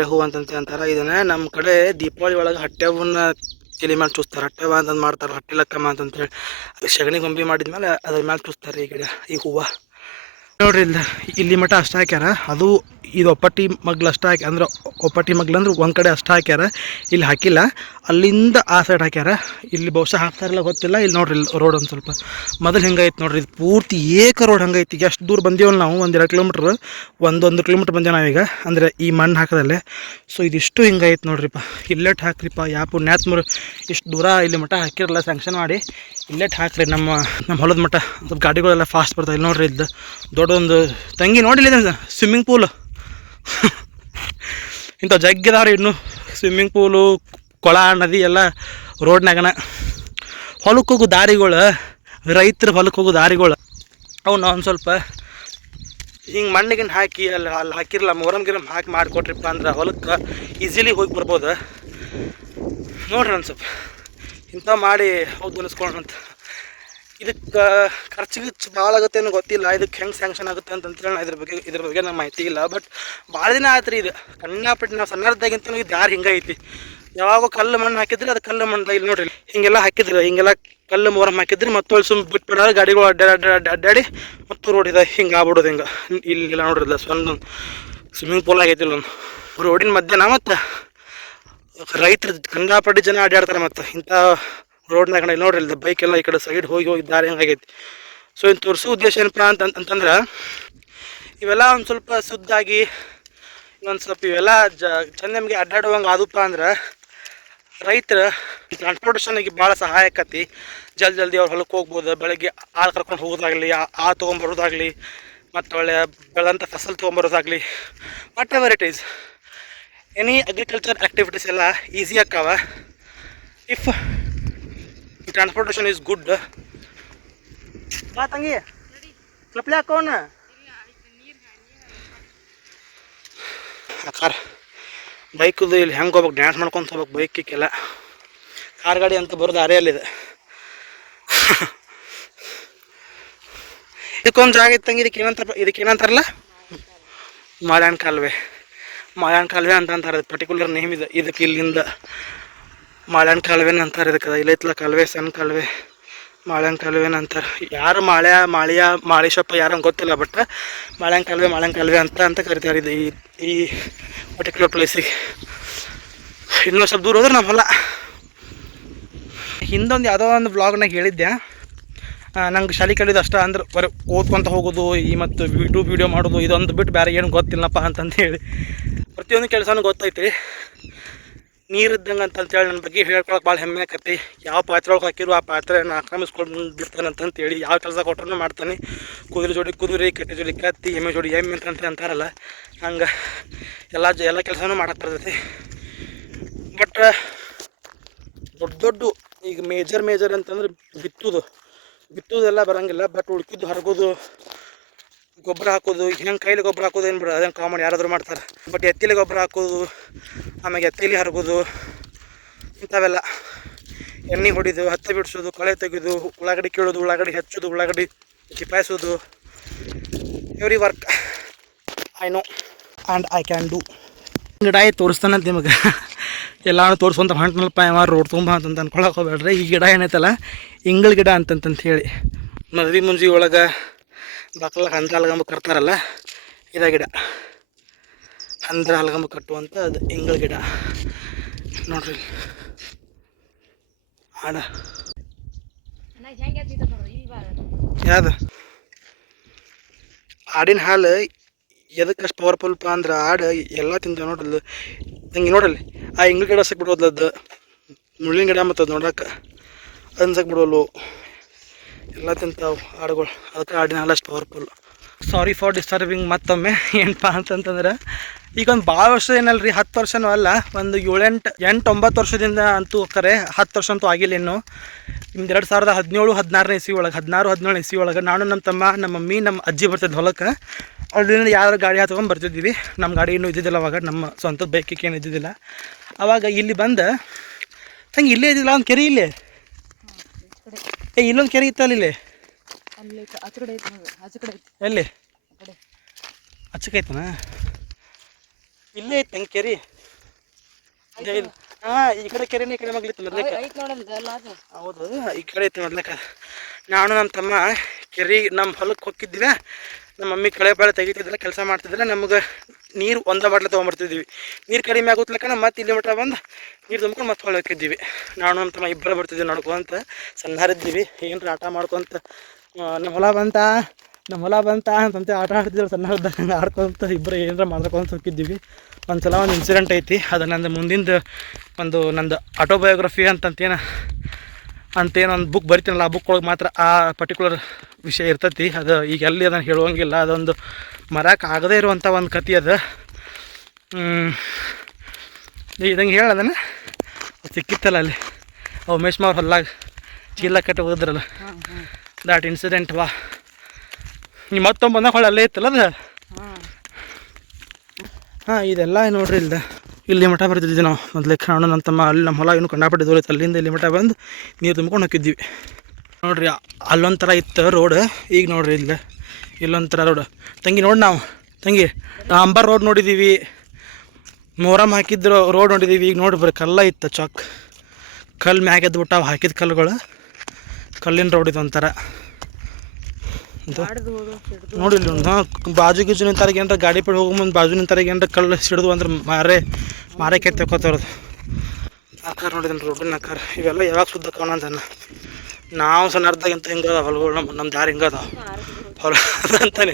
ಹೂ ಅಂತಂತೆ ಅಂತಾರೆ. ಇದನ್ನು ನಮ್ಮ ಕಡೆ ದೀಪಾವಳಿ ಒಳಗೆ ಹಟ್ಟೆವನ್ನ ತಲೆ ಮೇಲೆ ಚೂಸ್ತಾರೆ. ಹಟ್ಟೆವ ಅಂತಂದು ಮಾಡ್ತಾರೆ, ಹಟ್ಟಿ ಲಕ್ಕಮ್ಮ ಅಂತಂತೇಳಿ. ಸಗಣಿ ಗೊಂಬಿ ಮಾಡಿದ್ಮೇಲೆ ಅದ್ರ ಮೇಲೆ ಚೂಸ್ತಾರೆ ಈ ಹೂವು ನೋಡ್ರಿ. ಇಲ್ಲಿ ಮಟ್ಟ ಅಷ್ಟು ಹಾಕ್ಯಾರ. ಅದು ಇದು ಒಪ್ಪಟ್ಟಿ ಮಗ್ಲು ಅಷ್ಟು ಹಾಕಿ, ಅಂದ್ರೆ ಒಪ್ಪಟ್ಟಿ ಮಗ್ಲು ಅಂದ್ರೆ ಒಂದು ಕಡೆ ಅಷ್ಟು ಹಾಕ್ಯಾರ, ಇಲ್ಲಿ ಹಾಕಿಲ್ಲ. ಅಲ್ಲಿಂದ ಆ ಸೈಡ್ ಹಾಕ್ಯಾರ. ಇಲ್ಲಿ ಬಹುಶಃ ಹಾಕ್ತಾರಲ್ಲ ಗೊತ್ತಿಲ್ಲ. ಇಲ್ಲಿ ನೋಡ್ರಿ, ಇಲ್ಲಿ ರೋಡ್ ಒಂದು ಸ್ವಲ್ಪ ಮೊದಲು ಹಿಂಗೈತೆ ನೋಡ್ರಿ. ಇದು ಪೂರ್ತಿ ಏಕ ರೋಡ್ ಹಂಗೈತಿ. ಎಷ್ಟು ದೂರ ಬಂದೇವಲ್ಲ ನಾವು, 1-2 ಕಿಲೋಮೀಟ್ರ್, 1 ಕಿಲೋಮೀಟ್ರ್ ಬಂದೇವೆ ನಾವೀಗ, ಅಂದರೆ ಈ ಮಣ್ಣು ಹಾಕೋದಲ್ಲೇ. ಸೊ ಇದಿಷ್ಟು ಹಿಂಗೈತೆ ನೋಡ್ರಿಪ್ಪ. ಇಲ್ಲೆಟ್ ಹಾಕ್ರಿಪ್ಪ, ಯಾ ಪುಣ್ಯಾತ್ಮರು ಇಷ್ಟು ದೂರ ಇಲ್ಲಿ ಮಟ್ಟ ಹಾಕಿರಲ್ಲ, ಸ್ಯಾಂಕ್ಷನ್ ಮಾಡಿ ಇಲ್ಲೆಟ್ ಹಾಕ್ರಿ. ನಮ್ಮ ಹೊಲದ ಮಟ್ಟ ಸ್ವಲ್ಪ ಗಾಡಿಗಳೆಲ್ಲ ಫಾಸ್ಟ್ ಬರ್ತಾವೆ. ಇಲ್ಲಿ ನೋಡ್ರಿ, ಇದು ದೊಡ್ಡದೊಂದು ತಂಗಿ ನೋಡಿಲ್ಲ ಸ್ವಿಮ್ಮಿಂಗ್ ಪೂಲ್. ಇಂಥ ಜಗ್ಗಿದಾವ್ರಿ ಇನ್ನೂ ಸ್ವಿಮ್ಮಿಂಗ್ ಪೂಲು, ಕೊಳ, ನದಿ ಎಲ್ಲ ರೋಡ್ನಾಗನ. ಹೊಲಕ್ಕೆ ಹೋಗೋ ದಾರಿಗಳು, ರೈತರ ಹೊಲಕ್ಕೆ ಹೋಗೋ ದಾರಿಗಳು ಅವನ್ನ ಒಂದು ಸ್ವಲ್ಪ ಹಿಂಗೆ ಮಣ್ಣಿಗೆ ಹಾಕಿ ಅಲ್ಲಿ ಹಾಕಿರಲ್ಲ ಮೊರಮ್ ಗಿರಮ್ ಹಾಕಿ ಮಾಡಿಕೊಟ್ರಿಪ್ಪ ಅಂದ್ರೆ ಹೊಲಕ್ಕೆ ಈಸಿಲಿ ಹೋಗಿ ಬರ್ಬೋದು. ನೋಡ್ರಿ ಒಂದು ಸ್ವಲ್ಪ ಇಂಥ ಮಾಡಿ ಹೌದು ಅನಿಸ್ಕೊಳ್ಳೋಣಂತ. ಇದಕ್ಕೆ ಖರ್ಚಿಗೆ ಭಾಳ ಆಗುತ್ತೆ ಅನ್ನೋ ಗೊತ್ತಿಲ್ಲ, ಇದಕ್ಕೆ ಹೆಂಗೆ ಸ್ಯಾಂಕ್ಷನ್ ಆಗುತ್ತೆ ಅಂತಂತೇಳಿ ನಾ ಇದ್ರ ಬಗ್ಗೆ ನಮ್ಗೆ ಮಾಹಿತಿ ಇಲ್ಲ. ಬಟ್ ಭಾಳ ದಿನ ಆಯ್ತು ರೀ ಇದು ಕಣ್ಣಾಪಟ್ಟು. ನಾವು ಸಣ್ಣದಾಗಿಂತ ಇದು ಯಾರು ಹಿಂಗೆ ಐತಿ, ಯಾವಾಗ ಕಲ್ಲು ಮಣ್ಣು ಹಾಕಿದ್ರೆ ಅದು ಕಲ್ಲು ಮಣ್ಣು ಇಲ್ಲಿ ನೋಡ್ರಿ ಹಿಂಗೆಲ್ಲ ಹಾಕಿದ್ರೆ, ಹಿಂಗೆಲ್ಲ ಕಲ್ಲು ಮೊರಮ್ ಹಾಕಿದ್ರೆ ಮತ್ತೆ ಸುಮ್ಮ ಬಿಟ್ಬಿಡೋದು ಗಾಡಿಗಳು ಅಡ್ಡಾಡಿ ಮತ್ತು ರೋಡ್ ಇದೆ ಹಿಂಗೆ ಆಗ್ಬಿಡೋದು. ಹಿಂಗೆ ಇಲ್ಲೆಲ್ಲ ನೋಡ್ರಿಲ್ಲ ಒಂದು ಸ್ವಿಮ್ಮಿಂಗ್ ಪೂಲ್ ಆಗೈತಿಲ್ಲ ಒಂದು ರೋಡಿನ ಮಧ್ಯಾಹ್ನ. ಮತ್ತು ರೈತರು ಕಂಡಾಪಟ್ಟಿ ಜನ ಅಡ್ಡಾಡ್ತಾರೆ. ಮತ್ತು ಇಂಥ ರೋಡ್ನಾಗ ನೋಡ್ರಿ ಇಲ್ಲ ಬೈಕ್ ಎಲ್ಲ ಈ ಕಡೆ ಸೈಡ್ ಹೋಗಿ ದಾರಿ ಹಂಗಾಗೈತಿ. ಸೊ ಇನ್ನು ತೋರಿಸೋ ಉದ್ದೇಶ ಏನಪ್ಪ ಅಂತಂದ್ರೆ ಇವೆಲ್ಲ ಒಂದು ಸ್ವಲ್ಪ ಶುದ್ಧಾಗಿ ಇನ್ನೊಂದು ಸ್ವಲ್ಪ ಇವೆಲ್ಲ ಚಂದ ನಮಗೆ ಅಡ್ಡಾಡುವಂಗೆ ಆದಪ್ಪ ಅಂದ್ರೆ ರೈತರ ಟ್ರಾನ್ಸ್ಪೋರ್ಟೇಷನ್ಗೆ ಭಾಳ ಸಹಾಯಕತಿ. ಜಲ್ದಿ ಅವ್ರು ಹೊಲಕ್ಕೆ ಹೋಗ್ಬೋದು. ಬೆಳಗ್ಗೆ ಆಳು ಕರ್ಕೊಂಡು ಹೋಗೋದಾಗಲಿ, ಆ ತೊಗೊಂಬರೋದಾಗಲಿ, ಮತ್ತು ಒಳ್ಳೆ ಬೆಳೆದಂಥ ಫಸಲು ತೊಗೊಂಬರೋದಾಗಲಿ, whatever it is any agriculture activities ಎಲ್ಲ ಈಸಿ ಆಕ್ಕಾವ ಇಫ್ ಟ್ರಾನ್ಸ್ಪೋರ್ಟೇಷನ್ ಈಸ್ ಗುಡ್. ಬಾ ತಂಗಿ ಚಪ್ಪಲಿ ಹಾಕೋಣ. ಕಾರ್ ಬೈಕದು ಇಲ್ಲಿ ಹೆಂಗೆ ಹೋಗ್ಬೇಕು, ಡ್ಯಾನ್ಸ್ ಮಾಡ್ಕೊತ ಹೋಗ್ಬೇಕು ಬೈಕಿಗೆಲ್ಲ. ಕಾರ್ ಗಾಡಿ ಅಂತ ಬರೋದು ಅರೆಯಲ್ಲಿದೆ. ಇದಕ್ಕೊಂದು ಜಾಗ ಇತ್ತಂಗೆ ಇದಕ್ಕೆ ಏನಂತಾರಲ್ಲ ಮಾಳ್ಯಾನ್ ಕಾಲುವೆ ಅಂತ ಅಂತಾರೆ. ಪರ್ಟಿಕ್ಯುಲರ್ ನೇಮ್ ಇದೆ ಇದಕ್ಕೆ. ಇಲ್ಲಿಂದ ಮಾಳ್ಯಾನ್ ಕಾಲುವೆನ ಅಂತಾರೆ ಇದಕ್ಕೆ. ಇಲ್ಲೈತ್ಲ ಕಾಲುವೆ, ಸಣ್ಣ ಕಾಲುವೆ, ಮಾಳ್ಯಾನ್ ಕಾಲುವೆನ ಅಂತಾರೆ. ಯಾರು ಮಾಳೇಶಪ್ಪ ಯಾರು ಗೊತ್ತಿಲ್ಲ, ಬಟ್ ಮಾಳ್ಯಾನ್ ಕಾಲುವೆ ಅಂತ ಕರಿತಾರೆ ಇದು ಈ ಪರ್ಟಿಕ್ಯುಲರ್ ಪ್ಲೇಸಿಗೆ. ಇನ್ನೊಂದು ಸ್ವಲ್ಪ ದೂರ ಹೋದ್ರೆ ನಮ್ಮ ಹೊಲ. ಹಿಂದೊಂದು ಯಾವುದೋ ಒಂದು ವ್ಲಾಗ್ನಾಗ ಹೇಳಿದ್ದೆ, ನಂಗೆ ಶಾಲೆ ಕಲಿಯೋದು ಅಷ್ಟ ಅಂದ್ರೆ ಬರೀ ಓದ್ಕೊತ ಹೋಗೋದು ಮತ್ತು ವೀಡಿಯೋ ಮಾಡೋದು ಇದೊಂದು ಬಿಟ್ಟು ಬೇರೆ ಏನು ಗೊತ್ತಿಲ್ಲಪ್ಪ ಅಂತಂದು ಹೇಳಿ. ಪ್ರತಿಯೊಂದು ಕೆಲಸನೂ ಗೊತ್ತೈತಿ. ನೀರಿದ್ದಂಗೆ ಅಂತಂತೇಳಿ ನನ್ನ ಬಗ್ಗೆ ಹೇಳ್ಕೊಳಕ್ಕೆ ಭಾಳ ಹೆಮ್ಮೆ ಆಕತಿ. ಯಾವ ಪಾತ್ರೆ ಒಳಗೆ ಹಾಕಿರೋ ಆ ಪಾತ್ರೆನ ಆಕ್ರಮಿಸ್ಕೊಂಡು ಬಿಡ್ತಾನೆ ಅಂತಂತೇಳಿ ಯಾವ ಕೆಲಸ ಕೊಟ್ಟರು ಮಾಡ್ತಾನೆ. ಕುದುರೆ ಜೋಡಿ ಕುದುರೆ, ಕಟ್ಟೆ ಜೋಡಿ ಕತ್ತಿ, ಎಮ್ಮೆ ಜೋಡಿ ಎಮ್ಮೆ ಅಂತಾರಲ್ಲ, ಹಂಗೆ ಎಲ್ಲ ಕೆಲಸನೂ ಮಾಡಕ್ಕೆ ಬರ್ತೈತಿ. ಬಟ್ ದೊಡ್ಡ ಈಗ ಮೇಜರ್ ಅಂತಂದ್ರೆ ಬಿತ್ತುದೆಲ್ಲ ಬರೋಂಗಿಲ್ಲ. ಬಟ್ ಉಳ್ಕಿದ್ದು ಹರಗೋದು, ಗೊಬ್ಬರ ಹಾಕೋದು, ಹೆಂಗೆ ಕೈಲಿ ಗೊಬ್ಬರ ಹಾಕೋದು ಏನು ಬಿಡ ಅದೇನು ಕಾಮನ್ ಯಾರಾದರೂ ಮಾಡ್ತಾರೆ. ಬಟ್ ಎತ್ತಿಲಿ ಗೊಬ್ಬರ ಹಾಕೋದು, ಆಮೇಲೆ ಎತ್ತಿಲಿ ಹರಗೋದು, ಇಂಥವೆಲ್ಲ ಎಣ್ಣೆ ಹೊಡಿದು, ಹತ್ತಿ ಬಿಡಿಸೋದು, ಕಳೆ ತೆಗೆದು, ಉಳ್ಳಾಗಡ್ಡಿ ಕೀಳೋದು, ಉಳ್ಳಾಗಡ್ಡಿ ಹೆಚ್ಚೋದು, ಉಳ್ಳಾಗಡ್ಡಿ ಚಿಪಾಯಿಸೋದು, every work I know and I can do. ಗಿಡ ತೋರಿಸ್ತಾನಂತ ನಿಮಗೆ ಎಲ್ಲಾನು ತೋರಿಸ್ಕೊಂತ ಹೊಂಟ್ನಲ್ಪ ಯಾವ ರೋಡ್ ತುಂಬ ಅಂತಂತ ಅನ್ಕೊಳಕ್ಕೆ ಹೋಗ್ಬೇಡ್ರಿ. ಈ ಗಿಡ ಏನೈತಲ್ಲ ಇಂಗಳ ಗಿಡ ಅಂತಂತ ಹೇಳಿ ಮದ್ವೆ ಮುಂಜಿ ಒಳಗೆ ಬಾಕ್ಲಾಗ ಹಂದ್ರ ಹಲ್ಗಂಬ ಕಟ್ತಾರಲ್ಲ, ಇದ ಗಿಡ ಹಂದ್ರ ಹಲ್ಗಂಬ ಕಟ್ಟುವಂಥ ಅದು ಇಂಗಳ ಗಿಡ ನೋಡ್ರಿ. ಆಡ ಯಾವ್ದು ಆಡಿನ ಹಾಲು ಎದಕ್ಕೆ ಅಷ್ಟು ಪವರ್ಫುಲ್ಪ ಅಂದ್ರೆ ಆಡು ಎಲ್ಲ ತಿಂತಾವೆ ನೋಡ್ರಲ್ಲ. ಹಂಗೆ ನೋಡಲ್ಲಿ ಆ ಇಂಗ್ಳ ಗಿಡ ಸಿಕ್ಬಿಡೋದ್ಲದ್ದು ಮುಳ್ಳಿನ ಗಿಡ ಮತ್ತು ಅದು ನೋಡಕ್ಕೆ ಅನ್ಸಕ್ಕೆ ಬಿಡೋಲ್ವು, ಎಲ್ಲ ತಿಂತಾವೆ ಆಡುಗಳು. ಅದಕ್ಕೆ ಆಡಿನ ಹಾಲು ಅಷ್ಟು ಪವರ್ಫುಲ್. ಸಾರಿ ಫಾರ್ ಡಿಸ್ಟರ್ಬಿಂಗ್ ಮತ್ತೊಮ್ಮೆ. ಏನಪ್ಪ ಅಂತಂತಂದ್ರೆ ಈಗ ಒಂದು ಭಾಳ ವರ್ಷ ಏನಲ್ಲ ರೀ, 10 ವರ್ಷನೂ ಅಲ್ಲ, ಒಂದು 7-8-9 ವರ್ಷದಿಂದ ಅಂತೂ ಕರೆ 10 ವರ್ಷ ಅಂತೂ ಆಗಿಲ್ಲ ಇನ್ನು. ನಿಮ್ದು 2017-16 ಇಸ್ವಿ ಒಳಗೆ 16-17 ಇಸ್ವಿ ಒಳಗೆ ನಾನು ನಮ್ಮ ತಮ್ಮ, ನಮ್ಮ ಮಮ್ಮಿ, ನಮ್ಮ ಅಜ್ಜಿ ಬರ್ತಿದ್ದು ಹೊಲಕ್ಕೆ. ಅಲ್ಲಿಂದ ಯಾರು ಗಾಡಿ ಹಾತ್ಕೊಂಡು ಬರ್ತಿದ್ದೀವಿ. ನಮ್ಮ ಗಾಡಿ ಇನ್ನೂ ಇದ್ದಿದ್ದಿಲ್ಲ ಅವಾಗ, ನಮ್ಮ ಸ್ವಂತದ ಬೈಕಿಗೆ ಏನು ಇದ್ದಿದ್ದಿಲ್ಲ ಅವಾಗ. ಇಲ್ಲಿ ಬಂದು ಹಂಗೆ ಇಲ್ಲೇ ಇದ್ದಿಲ್ಲ ಒಂದು ಕೆರೆ, ಇಲ್ಲೇ ಇಲ್ಲೊಂದು ಕೆರೆ ಇತ್ತಲ್ಲ ಇಲ್ಲಿ. ಎಲ್ಲಿ ಹಚ್ಚಕೈತನ ಇಲ್ಲೇ ಐತೆ ಹಂಗೆ ಕೆರೆ. ಹಾಂ ಈ ಕಡೆ ಕೆರೆನೇ ಈ ಕಡೆ ಮಗ್ಲಿತ್ತು ಮೊದ್ಲಕ್ಕೆ. ಹೌದು ಈ ಕಡೆ ಐತೆ ಮೊದ್ಲಕ್ಕೆ. ನಾನು ನಮ್ಮ ತಮ್ಮ ಕೆರೆ ನಮ್ಮ ಹೊಲಕ್ಕೆ ಹೋಗಿದ್ದಿಲ್ಲ. ನಮ್ಮ ಮಮ್ಮಿ ಕಳೆ ಬಾಳೆ ತೆಗಿತಿದ್ದಿಲ್ಲ, ಕೆಲಸ ಮಾಡ್ತಿದ್ದಿಲ್ಲ. ನಮಗೆ ನೀರು ಒಂದೇ ಬಾಟ್ಲೆ ತೊಗೊಂಬರ್ತಿದ್ವಿ. ನೀರು ಕಡಿಮೆ ಆಗುತ್ತಲಕ್ಕ ಮತ್ತೆ ಇಲ್ಲಿ ಮಟ್ಟ ಬಂದು ನೀರು ತುಂಬ್ಕೊಂಡು ಮತ್ತೆ ಹೊಳೆ ಹೋಗಿದ್ದೀವಿ. ನಾನು ನಮ್ಮ ತಮ್ಮ ಇಬ್ಬರು ಬರ್ತಿದ್ವಿ ನೋಡ್ಕೊಂತ. ಸಣ್ಣರಿದ್ದೀವಿ, ಏನರ ಆಟ ಮಾಡ್ಕೊತ ನಮ್ಮ ಹೊಲ ಬಂತ ಅಂತಂತೆ ಆಟ ಆಡ್ತಿದ್ರು. ಸಣ್ಣದಾಗ ಆಡ್ಕೊತ ಇಬ್ಬರು ಏನರ ಮಾಡ್ಕೊತ ಹೋಗಿದ್ದೀವಿ. ಒಂದು ಸಲ ಒಂದು ಇನ್ಸಿಡೆಂಟ್ ಐತಿ, ಅದು ನಂದು ಮುಂದಿಂದು ನಂದು ಆಟೋಬಯೋಗ್ರಫಿ ಅಂತೇನೋ ಒಂದು ಬುಕ್ ಬರಿತೀನಲ್ಲ, ಆ ಬುಕ್ ಒಳಗೆ ಮಾತ್ರ ಆ ಪರ್ಟಿಕ್ಯುಲರ್ ವಿಷಯ ಇರ್ತೈತಿ. ಅದು ಈಗ ಎಲ್ಲಿ ಅದನ್ನು ಹೇಳುವಂಗಿಲ್ಲ. ಅದೊಂದು ಮರಕ್ಕೆ ಆಗದೇ ಇರುವಂಥ ಒಂದು ಕತೆ ಅದು. ಇದಂಗೆ ಹೇಳೋದನ್ನ ಸಿಕ್ಕಿತ್ತಲ್ಲ ಅಲ್ಲಿ ಉಮೇಶ್ ಮಾವ್ರ ಹೊಲ್ಲಾಗ ಚೀಲ ಕಟ್ಟಿ ಹೋಗಿದ್ರಲ್ಲ, ದಾಟ್ ಇನ್ಸಿಡೆಂಟ್. ವಾ ನೀವು ಮತ್ತೊಮ್ಮೆ ಬಂದಾಗ ಹೊಳೆ ಅಲ್ಲೇ ಇತ್ತಲ್ಲ ಅದು ಹಾಂ ಇದೆಲ್ಲ ನೋಡ್ರಿ ಇಲ್ಲಿ ಮಠ ಬರ್ತಿದ್ವಿ ನಾವು ಮೊದಲೇ ಕಾರಣ ನಮ್ಮ ತಮ್ಮ ಅಲ್ಲಿ ನಮ್ಮ ಹೊಲ ಇನ್ನೂ ಕಂಡಾಪಟ್ಟೆ ದೂರ ಇತ್ತು, ಅಲ್ಲಿಂದ ಇಲ್ಲಿ ಮಠ ಬಂದು ನೀರು ತುಂಬ್ಕೊಂಡು ಹೋಗಿದ್ವಿ ನೋಡ್ರಿ. ಅಲ್ಲೊಂಥರ ಇತ್ತು ರೋಡ್, ಈಗ ನೋಡ್ರಿ ಇಲ್ಲೊಂಥರ ರೋಡ್. ತಂಗಿ ನೋಡಿ ನಾವು ತಂಗಿ ಅಂಬರ್ ರೋಡ್ ನೋಡಿದ್ದೀವಿ, ಮೊಹರಮ್ ಹಾಕಿದ್ರು ರೋಡ್ ನೋಡಿದ್ದೀವಿ. ಈಗ ನೋಡಿ ಬರೀ ಕಲ್ಲ ಇತ್ತು, ಚಾಕ್ ಕಲ್ಲು ಮ್ಯಾಗ ಎದ್ಬಿಟ್ಟು ಅವು ಹಾಕಿದ ಕಲ್ಲುಗಳು, ಕಲ್ಲಿನ ರೋಡ್ ಇದು ಒಂಥರ. ನೋಡಿ ಇಲ್ಲಿ ಒಂದು ಬಾಜು ಗೀಜು ನಿಂತಾರಿಗೆ ಏನಾರ ಗಾಡಿ ಪಡಿ ಹೋಗೋ ಮುಂದೆ ಬಾಜು ನಿಂತಾರಿಗೆ ಏನಾರ ಕಲ್ಲು ಸಿಡಿದು ಅಂದ್ರೆ ಮಾರೇ ಕೆತ್ತಿ ತಗೋತಾರದು ಆಕಾರ ನೋಡಿದನ್ ರೋಡಿನ ಆಕಾರ. ಇವೆಲ್ಲ ಯಾವಾಗ ಸುದ್ದ ಕಾಣ ಅಂತಾನೆ. ನಾವು ಸಣ್ಣದಾಗಿಂತ ಹಿಂಗೆ ಅದಾವ ಹೊಲಗಳು, ನಮ್ಮ ದಾರಿ ಹಿಂಗೆ ಅದಾವ ಹೊಲ ಅಂತಾನೆ.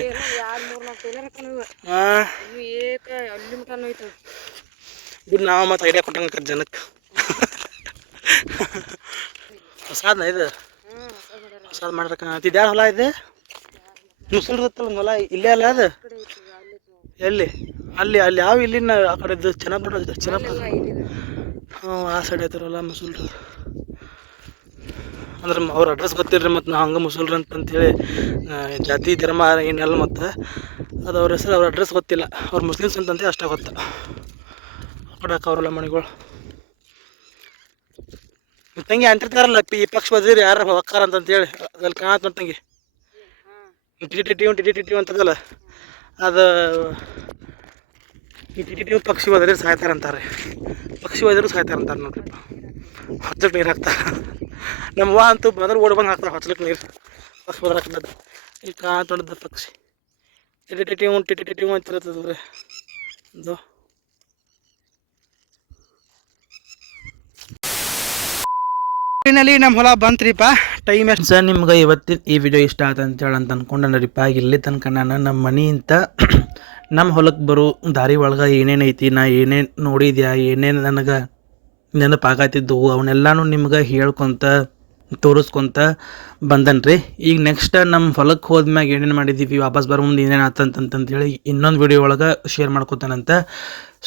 ಹಾಂ ಬಿಡು, ನಾವು ಮತ್ತು ಐಡಿಯಾ ಕೊಟ್ಟಂಗೆ ಜನಕ್ಕೆ. ಹೊಸಾದ್ನ ಇದು ಹೊಸಾದ್ ಮಾಡ್ರಕ್ಕ ಇದ್ಯಾವ ಹೊಲ ಇದೆ? ಮುಸಲ್ದತ್ತಲ್ಲ ಒಂದು ಹೊಲ ಇಲ್ಲೇ ಅಲ್ಲ ಅದು? ಎಲ್ಲಿ ಅಲ್ಲಿ ಯಾವ ಇಲ್ಲಿನ ಆ ಕಡೆದು ಚೆನ್ನಾಗಿ ಹಾಂ ಆ ಸೈಡ್ ಐತಾರಲ್ಲ ಮುಸಲ್ರು. ಅಂದ್ರೆ ಅವ್ರ ಅಡ್ರೆಸ್ ಗೊತ್ತಿಲ್ರಿ, ಮತ್ತು ನಾವು ಹಂಗೆ ಮುಸಲ್ರಿ ಅಂತಂತೇಳಿ ಜಾತಿ ಧರ್ಮ ಏನೆಲ್ಲ, ಮತ್ತು ಅದು ಅವ್ರ ಹೆಸರು ಅವ್ರ ಅಡ್ರೆಸ್ ಗೊತ್ತಿಲ್ಲ. ಅವ್ರು ಮುಸ್ಲಿಮ್ಸ್ ಅಂತಂತೆ ಅಷ್ಟೇ ಗೊತ್ತ. ಆ ಕಡೆ ಅವ್ರಲ್ಲ ಮನೆಗಳು. ತಂಗಿ ಅಂತಿರ್ತಾರಲ್ಲ ಈ ಪಕ್ಷ ಬದ್ರಿ ಯಾರು ಹೊಕ್ಕಾರ ಅಂತಂತೇಳಿ, ಅದ್ರಲ್ಲಿ ಕಾಣತ್ ನೋಡಿ ತಂಗಿ ಟಿಟಿ ಅಂತದಲ್ಲ, ಅದು ಈ ಟಿಟಿ ಪಕ್ಷಿ ಹೋದ್ರೆ ಸಾಯ್ತಾರಂತಾರೆ, ಪಕ್ಷಿ ಹೋದ್ರು ಸಾಯ್ತಾರಂತಾರೆ ನೋಡ್ರಿ. ಹೊಚ್ಚಕ್ಕೆ ನೀರು ಹಾಕ್ತಾರೆ. ನಮ್ಮ ವಾ ಅಂತೂ ಮೊದಲು ಓಡಿ ಬಂದು ಹಾಕ್ತಾರೆ ಹೊಚ್ಚಲಿಕ್ಕೆ ನೀರು, ಪಕ್ಷಿ ಹೋದ್ರೆ ಹಾಕ್ತದೆ. ಇಲ್ಲಿ ಕಾಣತ್ ನೋಡಿದ ಪಕ್ಷಿ ಟಿಟಿ ಅಂತಿರ್ತದ್ರಿ ಅದು. ನಮ್ಮ ಹೊಲ ಬಂತ್ರಿಪ್ಪ. ಟೈಮ್ ಎಷ್ಟು ಸರ್ ನಿಮ್ಗೆ ಇವತ್ತಿನ ಈ ವಿಡಿಯೋ ಇಷ್ಟ ಆಯ್ತು ಅಂತೇಳಿ ಅಂತ ಅಂದ್ಕೊಂಡನರಿಪ್ಪ. ಇಲ್ಲಿ ತನಕ ನಾನು ನಮ್ಮ ಮನೆಯಿಂದ ನಮ್ಮ ಹೊಲಕ್ಕೆ ಬರೋ ದಾರಿ ಒಳಗೆ ಏನೇನು ಐತಿ, ನಾ ಏನೇನು ನೋಡಿದ್ಯಾ, ಏನೇನು ನನಗೆ ನೆನಪಾಗತ್ತಿದ್ದವು ಅವನ್ನೆಲ್ಲನೂ ನಿಮ್ಗೆ ಹೇಳ್ಕೊತ ತೋರಿಸ್ಕೊತ ಬಂದನ್ರಿ. ಈಗ ನೆಕ್ಸ್ಟ್ ನಮ್ಮ ಹೊಲಕ್ಕೆ ಹೋದ್ಮ್ಯಾಗ ಏನೇನು ಮಾಡಿದ್ದೀವಿ, ವಾಪಸ್ ಬರೋ ಮುಂದೆ ಏನೇನು ಆತಂತಂತೇಳಿ ಇನ್ನೊಂದು ವಿಡಿಯೋ ಒಳಗೆ ಶೇರ್ ಮಾಡ್ಕೊತಾನಂತ.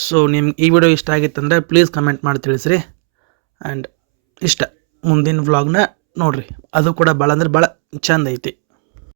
ಸೊ ನಿಮ್ಗೆ ಈ ವಿಡಿಯೋ ಇಷ್ಟ ಆಗಿತ್ತಂದ್ರೆ ಪ್ಲೀಸ್ ಕಮೆಂಟ್ ಮಾಡಿ ತಿಳಿಸ್ರಿ. ಆ್ಯಂಡ್ ಮುಂದಿನ ವ್ಲಾಗ್ನ ನೋಡಿರಿ, ಅದು ಕೂಡ ಭಾಳ ಅಂದ್ರೆ ಭಾಳ ಚಂದ ಐತಿ.